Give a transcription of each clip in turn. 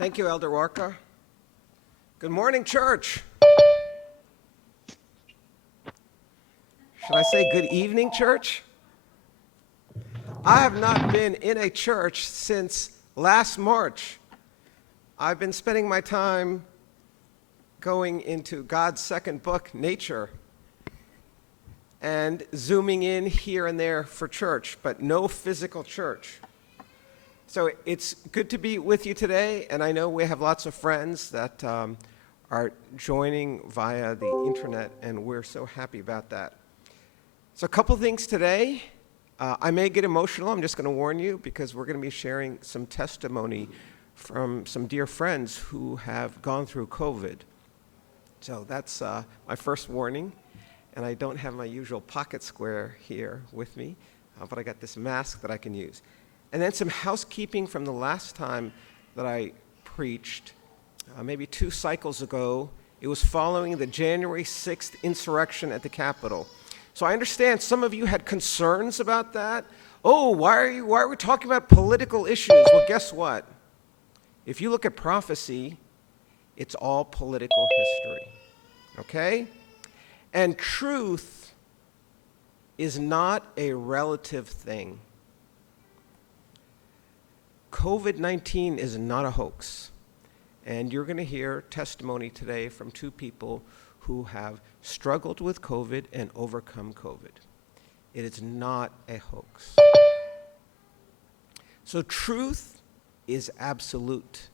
Thank you, Elder Warka. Good morning, church. Should I say good evening, church? I have not been in a church since last March. I've been spending my time going into God's second book, Nature, and zooming in here and there for church, but no physical church. So it's good to be with you today, and I know we have lots of friends that are joining via the internet, and we're so happy about that. So a couple things today. I may get emotional, I'm just going to warn you, because we're going to be sharing some testimony from some dear friends who have gone through COVID. So that's my first warning, and I don't have my usual pocket square here with me, but I got this mask that I can use. And then some housekeeping from the last time that I preached, maybe 2 cycles ago. It was following the January 6th insurrection at the Capitol. So I understand some of you had concerns about that. Oh, why are we talking about political issues? Well, guess what? If you look at prophecy, it's all political history, okay? And truth is not a relative thing. COVID-19 is not a hoax, and you're going to hear testimony today from 2 people who have struggled with COVID and overcome COVID. It is not a hoax. So truth is absolute.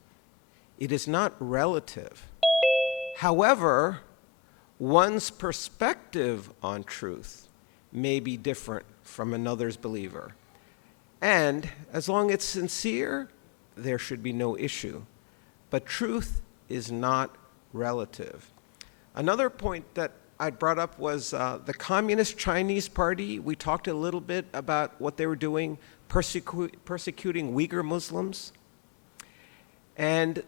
It is not relative. However, one's perspective on truth may be different from another's believer. And as long as it's sincere, there should be no issue. But truth is not relative. Another point that I brought up was the Communist Chinese Party. We talked a little bit about what they were doing, persecuting Uyghur Muslims. And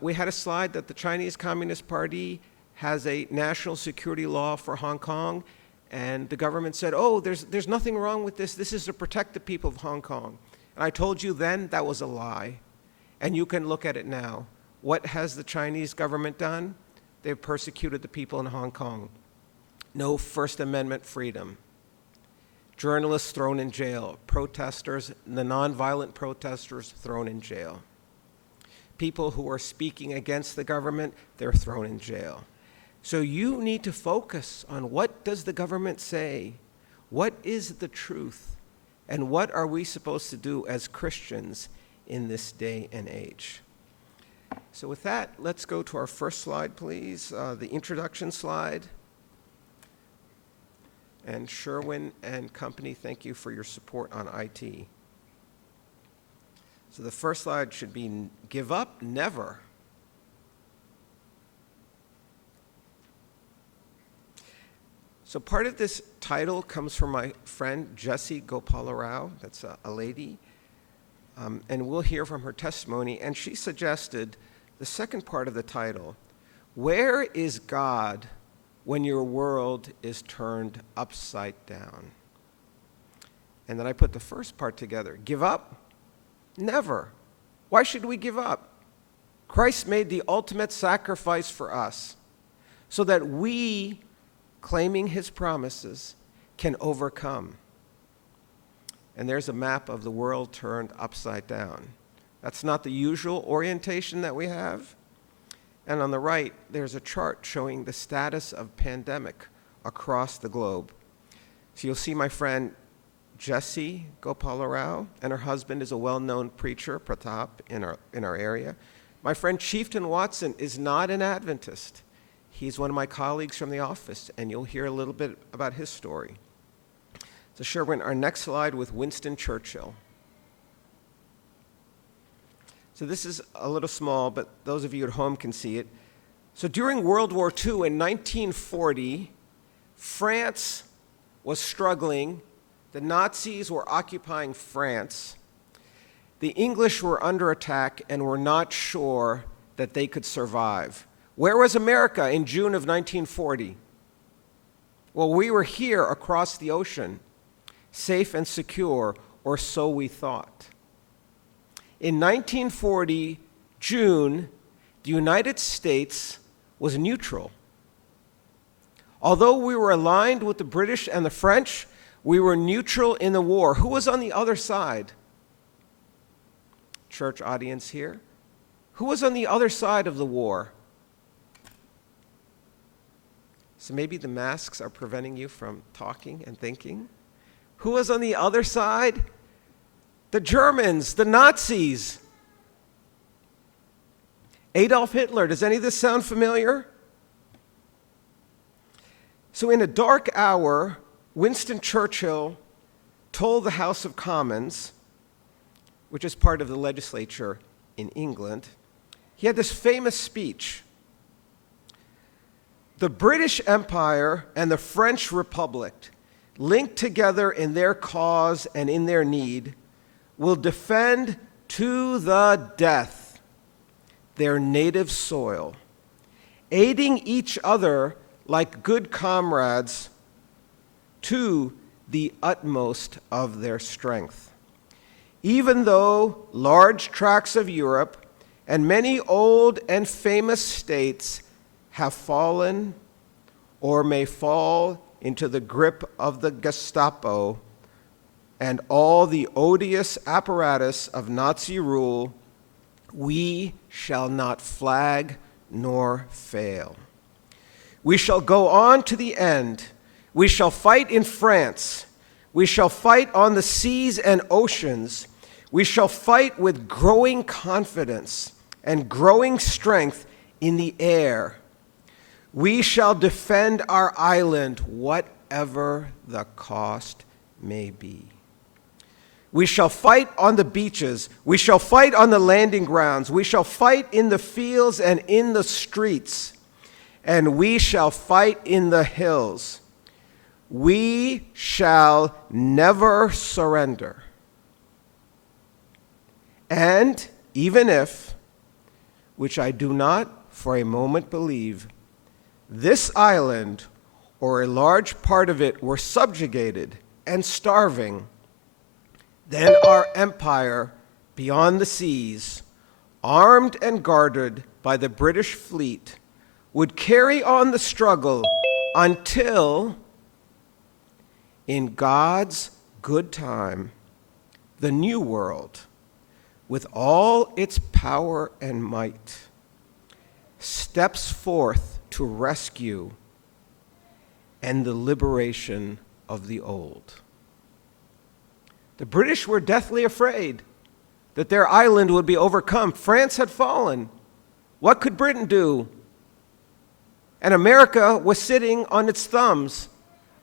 we had a slide that the Chinese Communist Party has a national security law for Hong Kong. And the government said, oh, there's nothing wrong with this. This is to protect the people of Hong Kong. And I told you then that was a lie. And you can look at it now. What has the Chinese government done? They've persecuted the people in Hong Kong. No First Amendment freedom. Journalists thrown in jail. Protesters, the nonviolent protesters, thrown in jail. People who are speaking against the government, they're thrown in jail. So you need to focus on what does the government say? What is the truth? And what are we supposed to do as Christians in this day and age? So with that, let's go to our first slide, please, the introduction slide. And Sherwin and company, thank you for your support on IT. So the first slide should be give up, never. So part of this title comes from my friend Jessie Gopalarao, that's a lady, and we'll hear from her testimony. And she suggested the second part of the title, where is God when your world is turned upside down? And then I put the first part together, give up? Never. Why should we give up? Christ made the ultimate sacrifice for us so that we, claiming his promises, can overcome. And there's a map of the world turned upside down. That's not the usual orientation that we have. And on the right, there's a chart showing the status of pandemic across the globe. So you'll see my friend Jessie Gopalarao, and her husband is a well-known preacher, Pratap, in our area. My friend Chieftain Watson is not an Adventist. He's one of my colleagues from the office, and you'll hear a little bit about his story. So Sherwin, our next slide with Winston Churchill. So this is a little small, but those of you at home can see it. So during World War II in 1940, France was struggling. The Nazis were occupying France. The English were under attack and were not sure that they could survive. Where was America in June of 1940? Well, we were here across the ocean, safe and secure, or so we thought. In 1940, June, the United States was neutral. Although we were aligned with the British and the French, we were neutral in the war. Who was on the other side? Church audience here. Who was on the other side of the war? So maybe the masks are preventing you from talking and thinking. Who was on the other side? The Germans, the Nazis. Adolf Hitler. Does any of this sound familiar? So in a dark hour, Winston Churchill told the House of Commons, which is part of the legislature in England, he had this famous speech. The British Empire and the French Republic, linked together in their cause and in their need, will defend to the death their native soil, aiding each other like good comrades to the utmost of their strength. Even though large tracts of Europe and many old and famous states have fallen or may fall into the grip of the Gestapo and all the odious apparatus of Nazi rule, we shall not flag nor fail. We shall go on to the end. We shall fight in France. We shall fight on the seas and oceans. We shall fight with growing confidence and growing strength in the air. We shall defend our island, whatever the cost may be. We shall fight on the beaches. We shall fight on the landing grounds. We shall fight in the fields and in the streets. And we shall fight in the hills. We shall never surrender. And even if, which I do not for a moment believe, this island or a large part of it were subjugated and starving, then our empire beyond the seas, armed and guarded by the British fleet, would carry on the struggle until, in God's good time, the New World, with all its power and might, steps forth to rescue and the liberation of the old. The British were deathly afraid that their island would be overcome. France had fallen. What could Britain do? And America was sitting on its thumbs,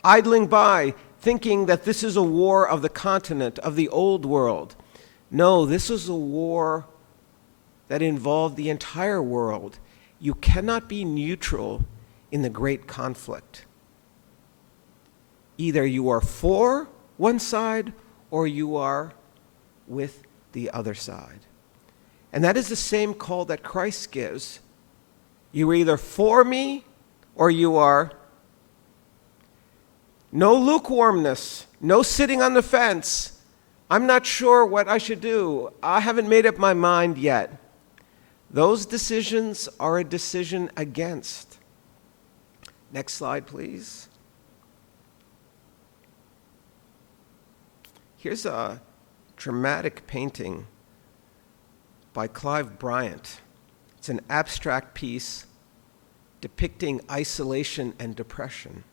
idling by, thinking that this is a war of the continent, of the old world. No, this is a war that involved the entire world. You cannot be neutral in the great conflict. Either you are for one side or you are with the other side. And that is the same call that Christ gives. You are either for me or you are. No lukewarmness, no sitting on the fence. I'm not sure what I should do. I haven't made up my mind yet. Those decisions are a decision against. Next slide, please. Here's a dramatic painting by Clive Bryant. It's an abstract piece depicting isolation and depression.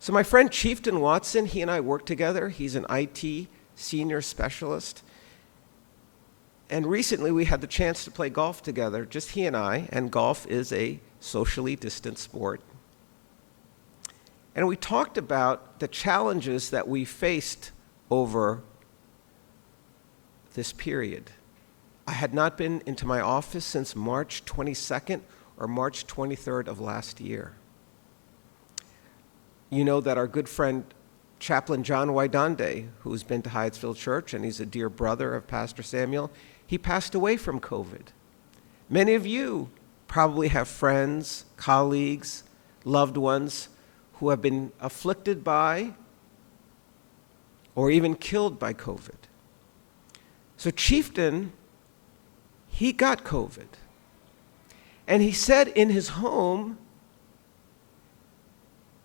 So my friend Chieftain Watson, he and I work together. He's an IT senior specialist. And recently we had the chance to play golf together, just he and I, and golf is a socially distant sport. And we talked about the challenges that we faced over this period. I had not been into my office since March 22nd or March 23rd of last year. You know that our good friend Chaplain John Waidande, who's been to Hyattsville Church, and he's a dear brother of Pastor Samuel, he passed away from COVID. Many of you probably have friends, colleagues, loved ones who have been afflicted by or even killed by COVID. So Chieftain, he got COVID. And he said in his home,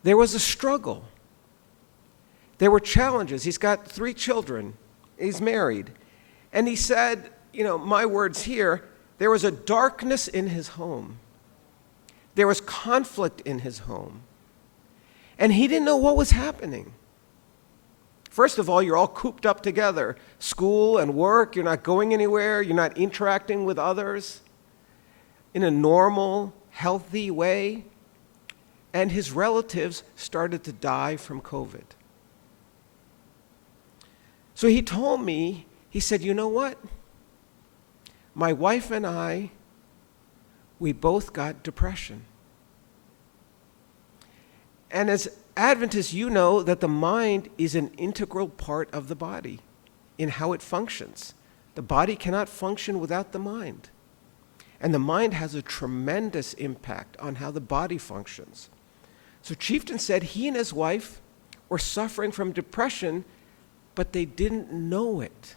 there was a struggle. There were challenges. He's got 3 children. He's married. And he said, my words here, there was a darkness in his home. There was conflict in his home. And he didn't know what was happening. First of all, you're all cooped up together. School and work, you're not going anywhere. You're not interacting with others in a normal, healthy way. And his relatives started to die from COVID. So he told me, he said, you know what? My wife and I, we both got depression. And as Adventists, you know that the mind is an integral part of the body in how it functions. The body cannot function without the mind. And the mind has a tremendous impact on how the body functions. So Chieftain said he and his wife were suffering from depression, but they didn't know it.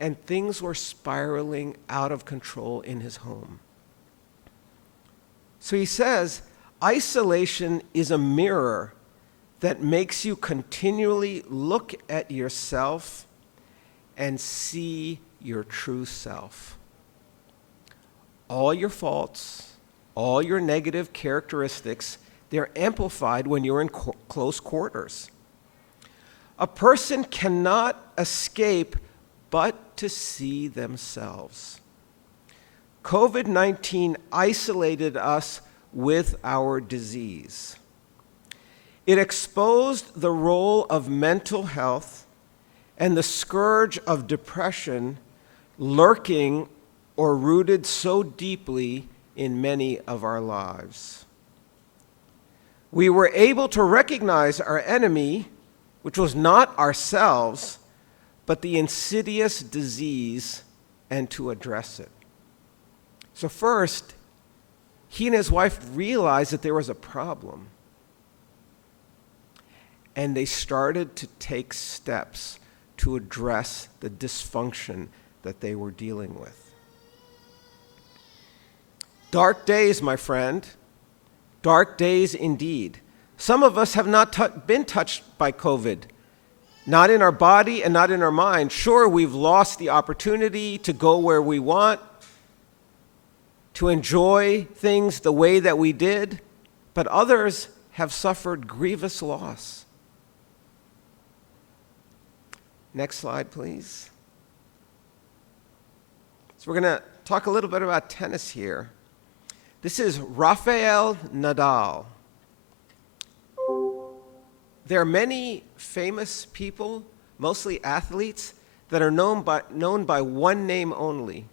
And things were spiraling out of control in his home. So he says, isolation is a mirror that makes you continually look at yourself and see your true self. All your faults, all your negative characteristics, they're amplified when you're in close quarters. A person cannot escape but to see themselves. COVID-19 isolated us with our disease. It exposed the role of mental health and the scourge of depression lurking or rooted so deeply in many of our lives. We were able to recognize our enemy, which was not ourselves, but the insidious disease, and to address it. So first, he and his wife realized that there was a problem. And they started to take steps to address the dysfunction that they were dealing with. Dark days, my friend. Dark days indeed. Some of us have not been touched by COVID. Not in our body and not in our mind. Sure, we've lost the opportunity to go where we want, to enjoy things the way that we did, but others have suffered grievous loss. Next slide, please. So we're going to talk a little bit about tennis here. This is Rafael Nadal. There are many famous people, mostly athletes, that are known by one name only.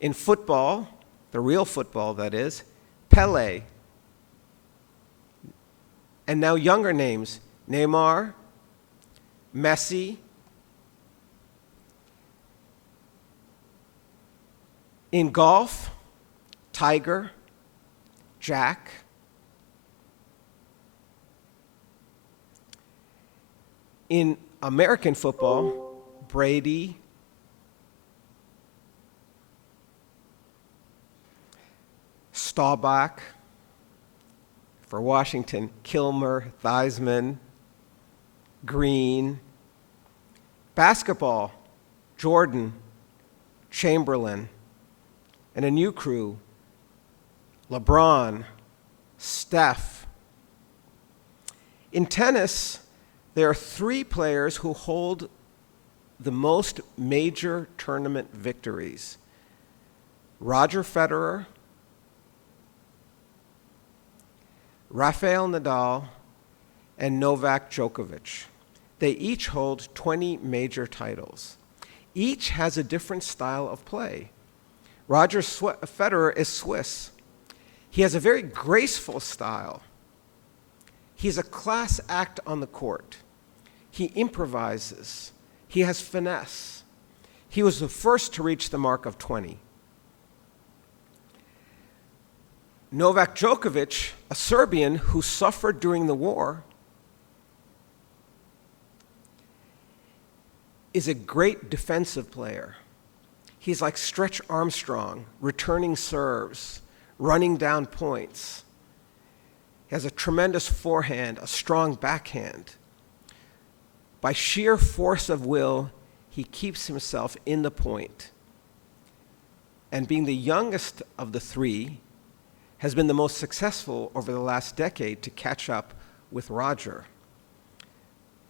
In football, the real football that is, Pelé. And now younger names, Neymar, Messi. In golf, Tiger, Jack. In American football, Brady, Staubach. For Washington, Kilmer, Theismann, Green. Basketball, Jordan, Chamberlain. And a new crew, LeBron, Steph. In tennis, there are 3 players who hold the most major tournament victories. Roger Federer, Rafael Nadal, and Novak Djokovic. They each hold 20 major titles. Each has a different style of play. Roger Federer is Swiss. He has a very graceful style. He's a class act on the court. He improvises. He has finesse. He was the first to reach the mark of 20. Novak Djokovic, a Serbian who suffered during the war, is a great defensive player. He's like Stretch Armstrong, returning serves, running down points. He has a tremendous forehand, a strong backhand. By sheer force of will, he keeps himself in the point. And being the youngest of the three, has been the most successful over the last decade to catch up with Roger.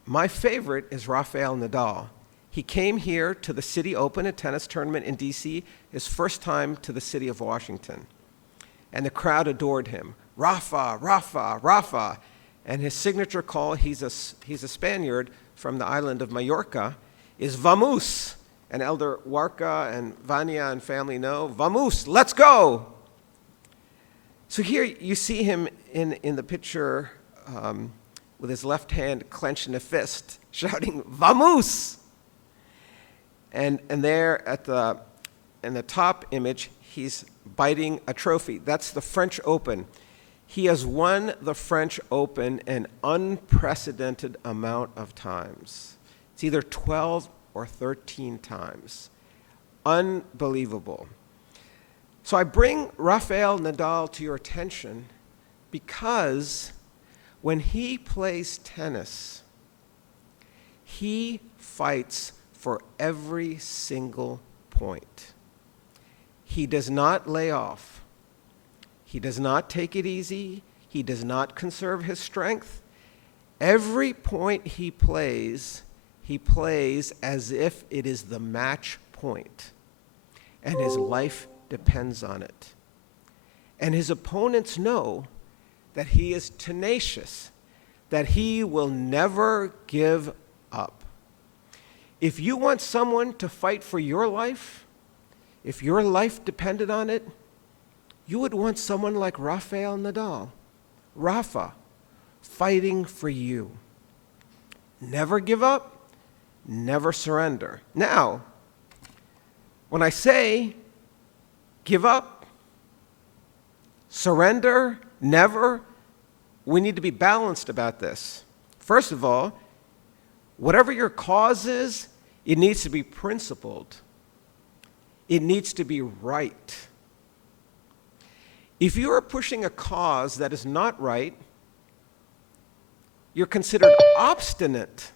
My favorite is Rafael Nadal. He came here to the City Open, a tennis tournament in DC, his first time to the city of Washington. And the crowd adored him. Rafa, Rafa, Rafa. And his signature call, he's a Spaniard from the island of Mallorca, is Vamos. And Elder Warka and Vanya and family know, Vamos, let's go. So here you see him in the picture with his left hand clenched in a fist, shouting, Vamos! And there in the top image, he's biting a trophy. That's the French Open. He has won the French Open an unprecedented amount of times. It's either 12 or 13 times. Unbelievable. So I bring Rafael Nadal to your attention because when he plays tennis, he fights for every single point. He does not lay off. He does not take it easy. He does not conserve his strength. Every point he plays as if it is the match point, and his life depends on it. And his opponents know that he is tenacious, that he will never give up. If you want someone to fight for your life, if your life depended on it, you would want someone like Rafael Nadal, Rafa, fighting for you. Never give up, never surrender. Now, when I say give up, surrender, never, we need to be balanced about this. First of all, whatever your cause is, it needs to be principled. It needs to be right. If you are pushing a cause that is not right, you're considered obstinate,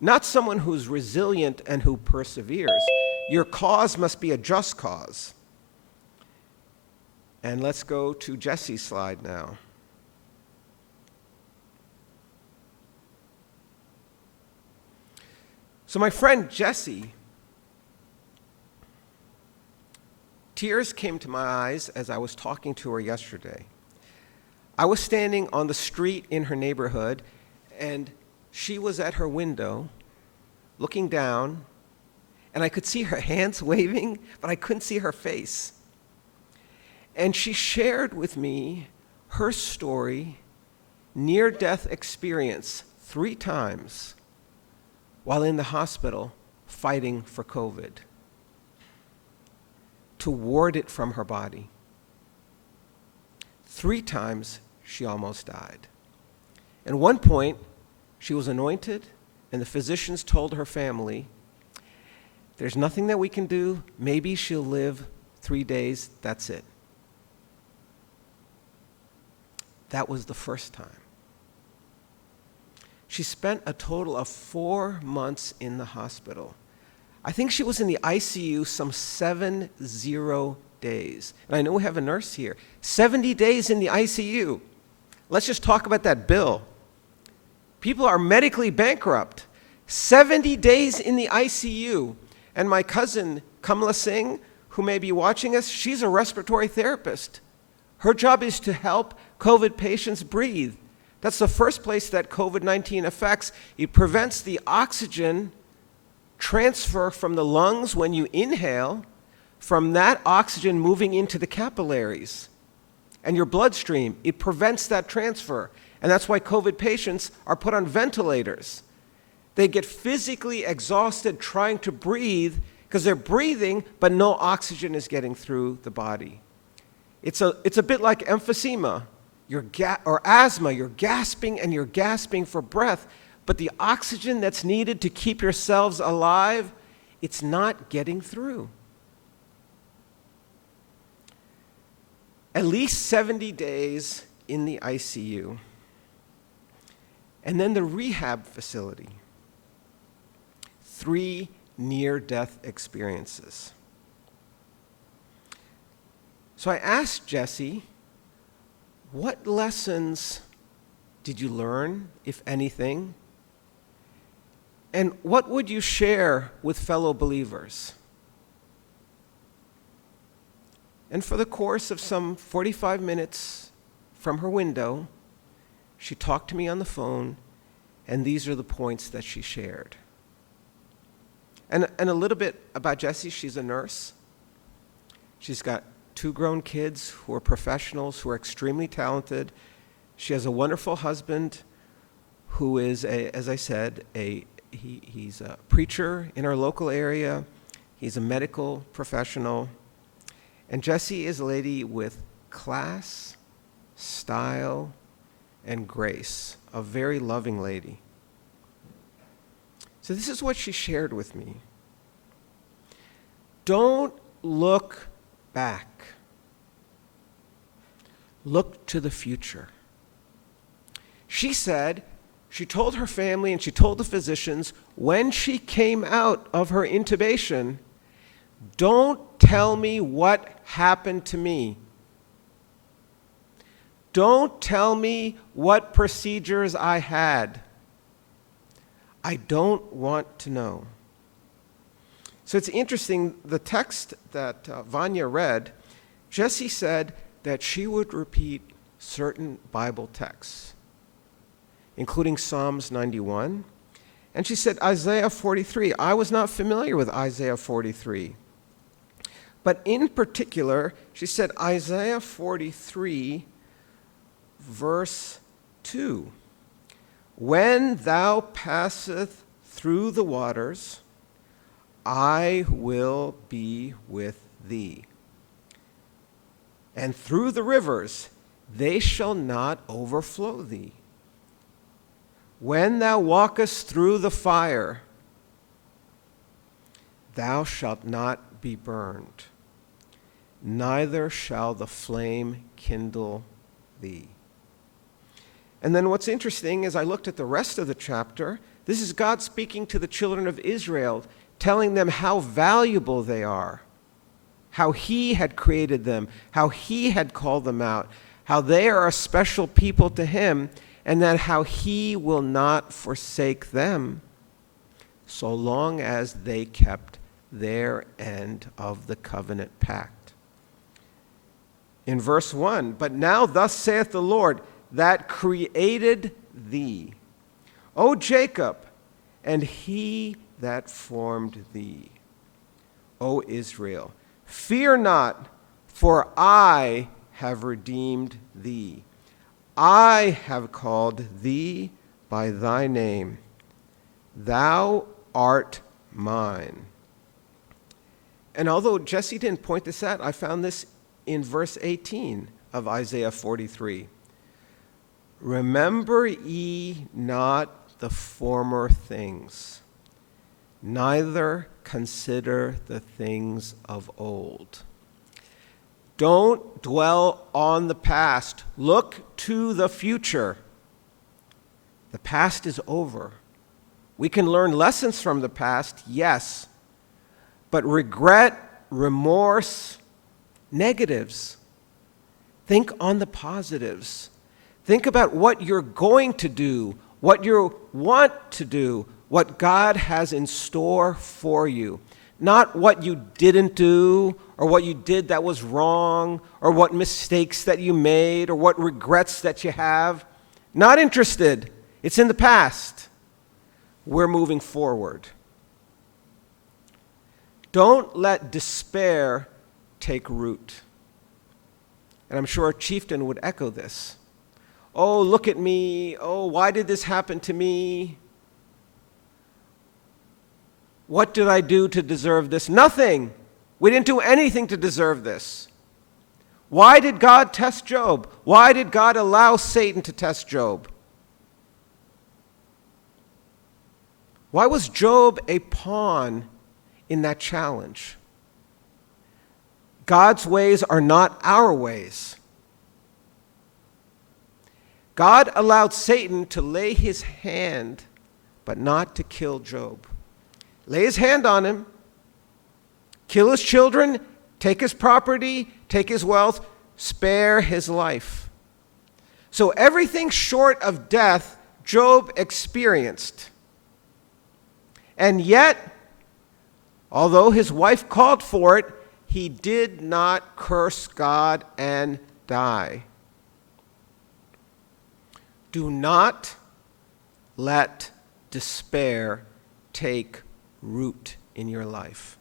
not someone who's resilient and who perseveres. Your cause must be a just cause. And let's go to Jesse's slide now. So my friend Jessie, tears came to my eyes as I was talking to her yesterday. I was standing on the street in her neighborhood, and she was at her window looking down, and I could see her hands waving, but I couldn't see her face. And she shared with me her story, near-death experience 3 times while in the hospital fighting for COVID, to ward it from her body. 3 times she almost died. At one point, she was anointed, and the physicians told her family, there's nothing that we can do. Maybe she'll live 3 days, that's it. That was the first time. She spent a total of 4 months in the hospital. I think she was in the ICU some 70 days. And I know we have a nurse here. 70 days in the ICU. Let's just talk about that bill. People are medically bankrupt. 70 days in the ICU. And my cousin, Kamala Singh, who may be watching us, she's a respiratory therapist. Her job is to help COVID patients breathe. That's the first place that COVID-19 affects. It prevents the oxygen transfer from the lungs when you inhale, from that oxygen moving into the capillaries and your bloodstream. It prevents that transfer. And that's why COVID patients are put on ventilators. They get physically exhausted trying to breathe because they're breathing, but no oxygen is getting through the body. It's a bit like emphysema or asthma. You're gasping for breath, but the oxygen that's needed to keep yourselves alive, it's not getting through. at least 70 days in the ICU, and then the rehab facility. 3 near-death experiences. So I asked Jessie, what lessons did you learn, if anything? And what would you share with fellow believers? And for the course of some 45 minutes from her window, she talked to me on the phone, and these are the points that she shared. And a little bit about Jessie, she's a nurse. She's got 2 grown kids who are professionals, who are extremely talented. She has a wonderful husband who is, as I said, he's a preacher in our local area. He's a medical professional. And Jessie is a lady with class, style, and grace, a very loving lady. So this is what she shared with me. Don't look back. Look to the future. She said, she told her family and she told the physicians, when she came out of her intubation, don't tell me what happened to me. Don't tell me what procedures I had. I don't want to know. So it's interesting, the text that Vanya read, Jessie said that she would repeat certain Bible texts, including Psalms 91. And she said Isaiah 43. I was not familiar with Isaiah 43. But in particular, she said Isaiah 43, verse 2. When thou passeth through the waters, I will be with thee. And through the rivers, they shall not overflow thee. When thou walkest through the fire, thou shalt not be burned, neither shall the flame kindle thee. And then what's interesting is I looked at the rest of the chapter. This is God speaking to the children of Israel, telling them how valuable they are, how He had created them, how He had called them out, how they are a special people to Him, and that how He will not forsake them so long as they kept their end of the covenant pact. In verse 1, but now thus saith the Lord, that created thee, O Jacob, and He that formed thee, O Israel. Fear not, for I have redeemed thee. I have called thee by thy name. Thou art mine. And although Jessie didn't point this out, I found this in verse 18 of Isaiah 43. Remember ye not the former things, neither consider the things of old. Don't dwell on the past. Look to the future. The past is over. We can learn lessons from the past, yes, but regret, remorse, negatives. Think on the positives. Think about what you're going to do, what you want to do, what God has in store for you. Not what you didn't do, or what you did that was wrong, or what mistakes that you made, or what regrets that you have. Not interested. It's in the past. We're moving forward. Don't let despair take root. And I'm sure Chieftain would echo this. Oh, look at me. Oh, why did this happen to me? What did I do to deserve this? Nothing. We didn't do anything to deserve this. Why did God test Job? Why did God allow Satan to test Job? Why was Job a pawn in that challenge? God's ways are not our ways. God allowed Satan to lay his hand, but not to kill Job. Lay his hand on him, kill his children, take his property, take his wealth, spare his life. So everything short of death, Job experienced. And yet, although his wife called for it, he did not curse God and die. Do not let despair take root in your life.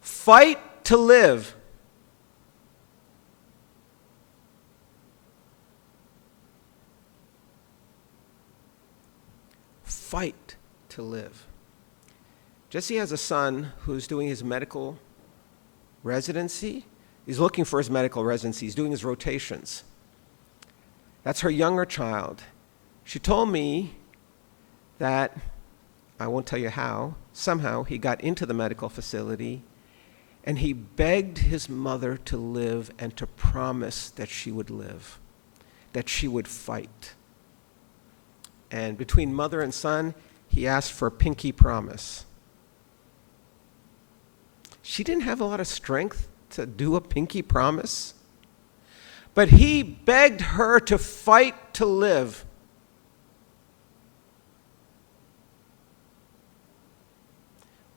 Fight to live. Fight to live. Jesse has a son who's doing his medical residency. He's looking for his medical residency. He's doing his rotations. That's her younger child. She told me that, I won't tell you how, somehow he got into the medical facility and he begged his mother to live and to promise that she would live, that she would fight. And between mother and son, he asked for a pinky promise. She didn't have a lot of strength to do a pinky promise, but he begged her to fight to live.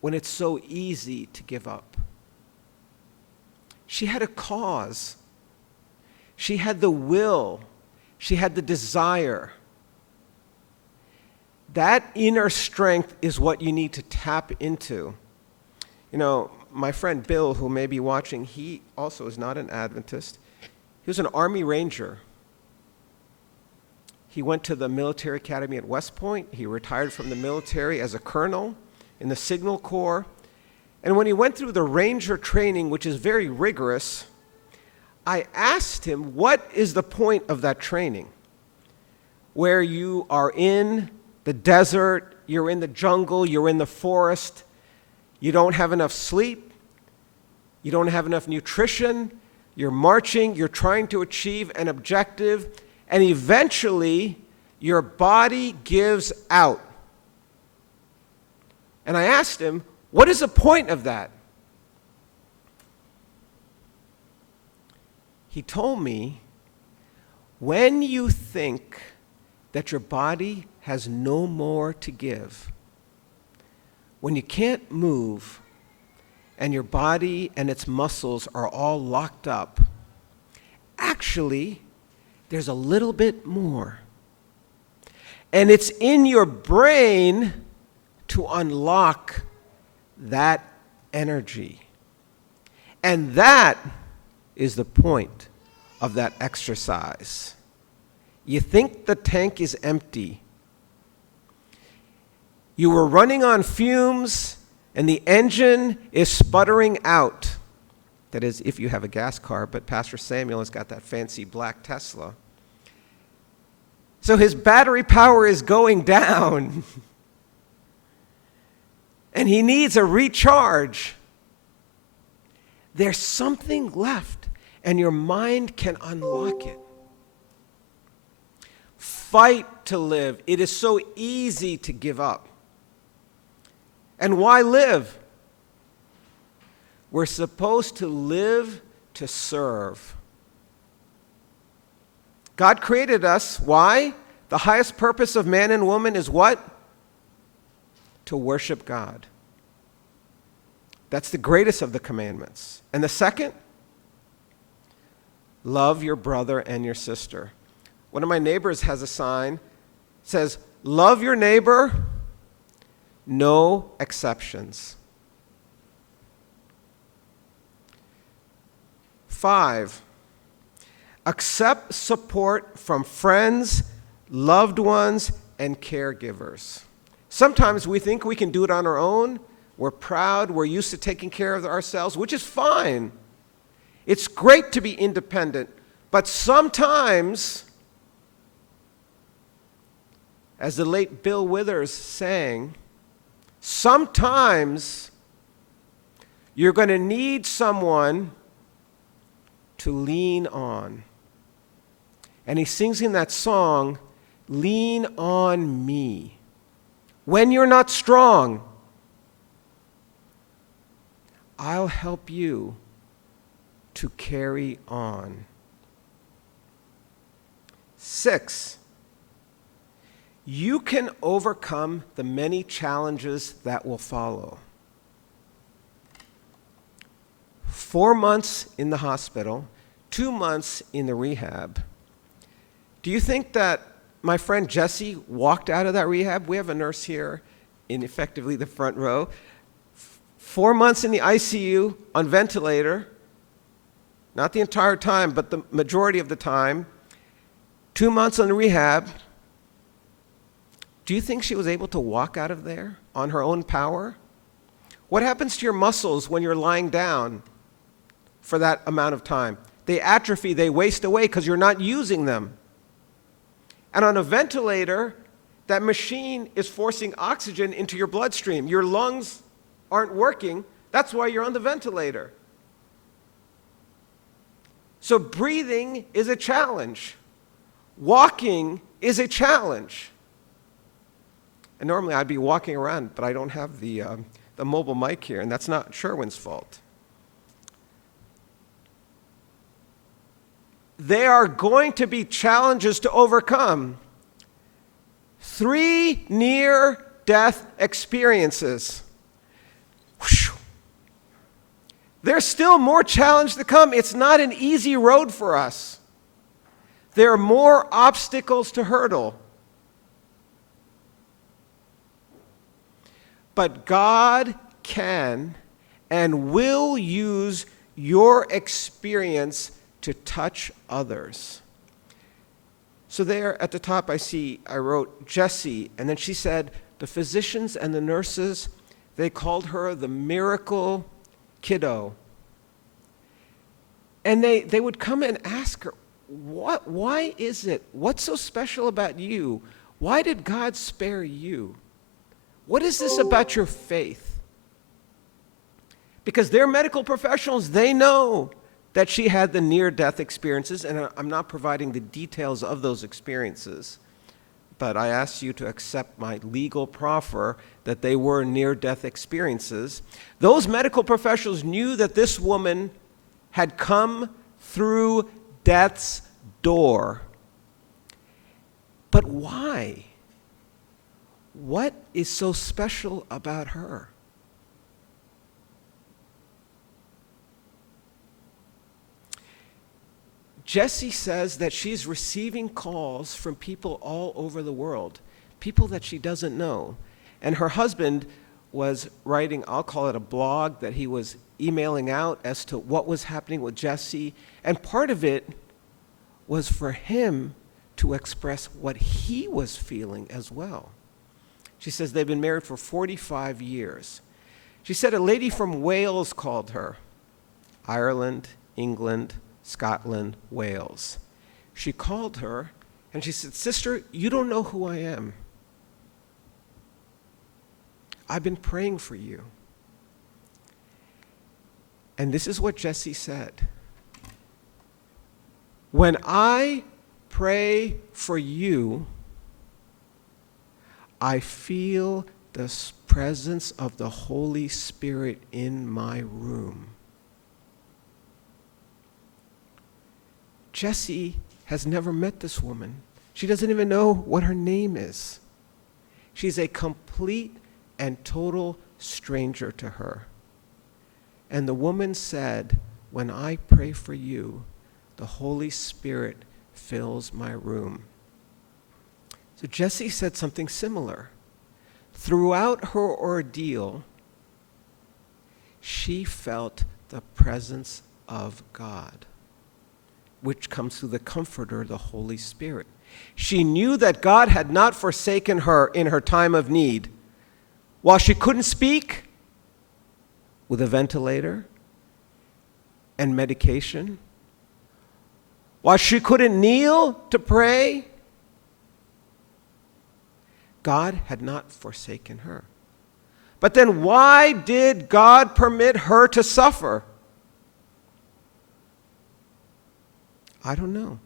When it's so easy to give up. She had a cause. She had the will. She had the desire. That inner strength is what you need to tap into. You know, my friend Bill, who may be watching, he also is not an Adventist. He was an Army Ranger. He went to the military academy at West Point. He retired from the military as a colonel in the Signal Corps. And when he went through the Ranger training, which is very rigorous, I asked him, what is the point of that training? Where you are in the desert, you're in the jungle, you're in the forest, you don't have enough sleep, you don't have enough nutrition, you're marching, you're trying to achieve an objective, and eventually your body gives out. And I asked him, what is the point of that? He told me, when you think that your body has no more to give, when you can't move and your body and its muscles are all locked up, actually, there's a little bit more. And it's in your brain to unlock that energy. And that is the point of that exercise. You think the tank is empty. You were running on fumes and the engine is sputtering out. That is, if you have a gas car, but Pastor Samuel has got that fancy black Tesla. So his battery power is going down. And he needs a recharge. There's something left, and your mind can unlock it. Fight to live. It is so easy to give up. And why live? We're supposed to live to serve. God created us. Why? The highest purpose of man and woman is what? To worship God. That's the greatest of the commandments. And the second? Love your brother and your sister. One of my neighbors has a sign that says, love your neighbor, no exceptions. 5, accept support from friends, loved ones, and caregivers. Sometimes we think we can do it on our own. We're proud. We're used to taking care of ourselves, which is fine. It's great to be independent. But sometimes, as the late Bill Withers sang, sometimes you're going to need someone to lean on. And he sings in that song, "Lean on me. When you're not strong, I'll help you to carry on." 6, you can overcome the many challenges that will follow. 4 months in the hospital, 2 months in the rehab. Do you think that my friend Jesse walked out of that rehab? We have a nurse here in effectively the front row. 4 months in the ICU on ventilator, not the entire time, but the majority of the time. 2 months on rehab. Do you think she was able to walk out of there on her own power? What happens to your muscles when you're lying down for that amount of time? They atrophy, they waste away because you're not using them. And on a ventilator, that machine is forcing oxygen into your bloodstream. Your lungs aren't working. That's why you're on the ventilator. So breathing is a challenge. Walking is a challenge. And normally I'd be walking around, but I don't have the mobile mic here, and that's not Sherwin's fault. There are going to be challenges to overcome. 3 near-death experiences. Whew. There's still more challenge to come. It's not an easy road for us. There are more obstacles to hurdle. But God can and will use your experience to touch others. So there at the top I wrote Jessie, and then she said the physicians and the nurses, they called her the miracle kiddo. And they would come and ask her, why is it? What's so special about you? Why did God spare you? What is this about your faith? Because they're medical professionals, they know that she had the near-death experiences, and I'm not providing the details of those experiences, but I ask you to accept my legal proffer that they were near-death experiences. Those medical professionals knew that this woman had come through death's door. But why? What is so special about her? Jessie says that she's receiving calls from people all over the world, people that she doesn't know. And her husband was writing, I'll call it a blog, that he was emailing out as to what was happening with Jessie. And part of it was for him to express what he was feeling as well. She says they've been married for 45 years. She said a lady from Wales called her, Ireland, England, Scotland, Wales. She called her and she said, "Sister, you don't know who I am. I've been praying for you." And this is what Jessie said. "When I pray for you, I feel the presence of the Holy Spirit in my room." Jessie has never met this woman. She doesn't even know what her name is. She's a complete and total stranger to her. And the woman said, "When I pray for you, the Holy Spirit fills my room." So Jessie said something similar. Throughout her ordeal, she felt the presence of God, which comes through the Comforter, the Holy Spirit. She knew that God had not forsaken her in her time of need. While she couldn't speak, with a ventilator and medication, while she couldn't kneel to pray, God had not forsaken her. But then why did God permit her to suffer? I don't know.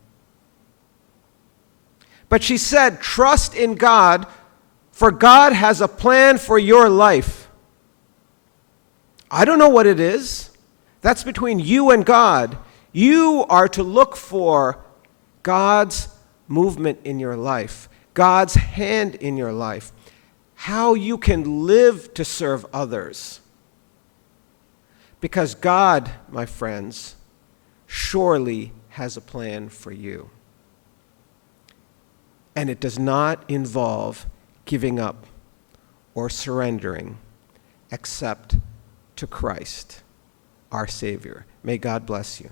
But she said, trust in God, for God has a plan for your life. I don't know what it is. That's between you and God. You are to look for God's movement in your life, God's hand in your life, how you can live to serve others. Because God, my friends, surely has a plan for you. And it does not involve giving up or surrendering except to Christ, our Savior. May God bless you.